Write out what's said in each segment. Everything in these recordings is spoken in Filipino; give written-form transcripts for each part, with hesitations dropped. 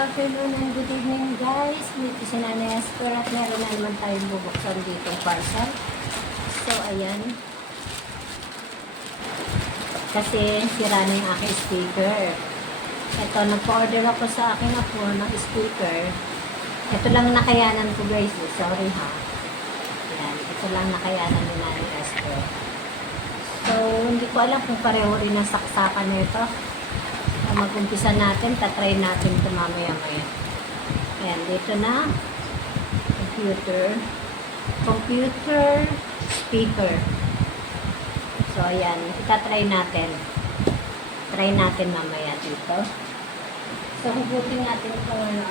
afternoon and good evening guys. Dito si Nanay Esper at meron na naman tayong bubuksan dito parcel. So ayan. Kasi sira na yung aking speaker. Ito, nagpa-order ako sa aking apo ng speaker. Ito lang nakayanan ko guys. Sorry ha. Ayan. Ito lang nakayanan ni Nanay Esper. So hindi ko alam kung pareho rin ang saksakan nito. Mag-umpisa natin, tatry natin ito mamaya-maya. Ayan, dito na. Computer, speaker. So, ayan, itatry natin. Try natin mamaya dito. So, hugutin natin itong ano.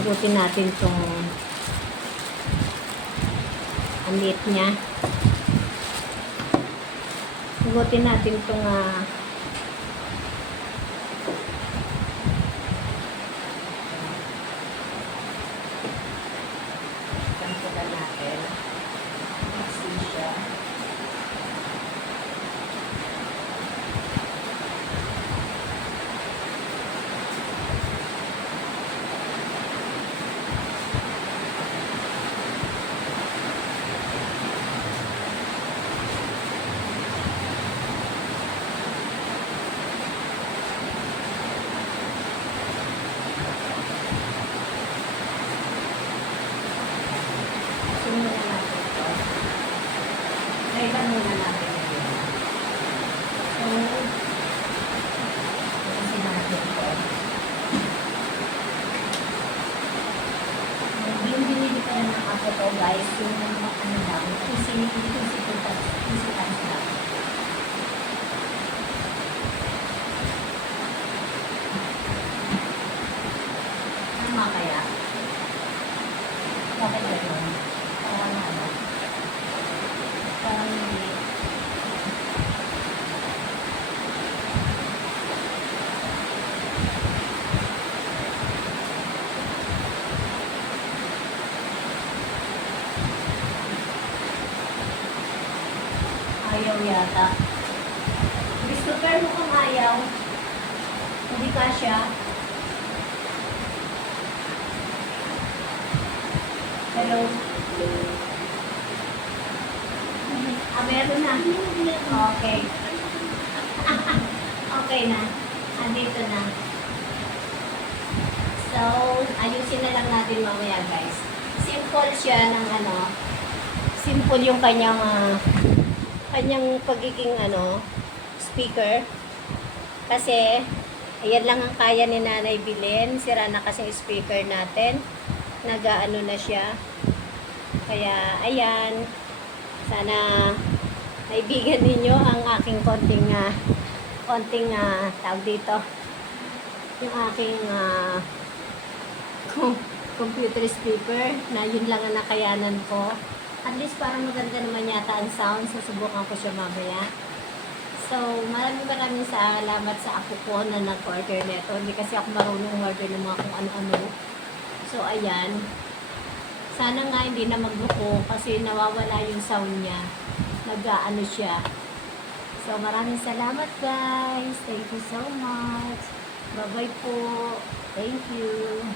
Hugutin natin itong ang liit niya. Hugutin natin itong natin. Mixin siya. Kailan muna natin yun. So, kasi natin ito. Yung binili ko na ng ako to guys, yung ano lang, easy times lang. Tama kaya? Bakit gano'n? Parang ano? Parang hindi. Ayaw yata. Christopher, mukhang ayaw. Hindi ka siya. Hello. Meron na. Okay. Okay na. Andito na. So, ayusin na lang natin mamaya guys. Simple siya ng ano. Simple yung kanyang pagiging speaker. Kasi, ayan lang ang kaya ni Nanay bilhin. Sira na kasi yung speaker natin. Nag-ano na siya. Kaya, ayan. Sana naibigan ninyo ang aking konting tawag dito. Yung aking computer speaker na yun lang ang nakayanan ko. At least parang maganda naman yata ang sound. Susubukan ko siya mamaya. So, maraming salamat sa ako ko na nag-order nito. Hindi kasi ako marunong order ng mga kung ano-ano. So, ayan. Sana nga hindi na magluko kasi nawawala yung sound niya. Nag-ano siya. So, maraming salamat guys. Thank you so much. Bye-bye po. Thank you.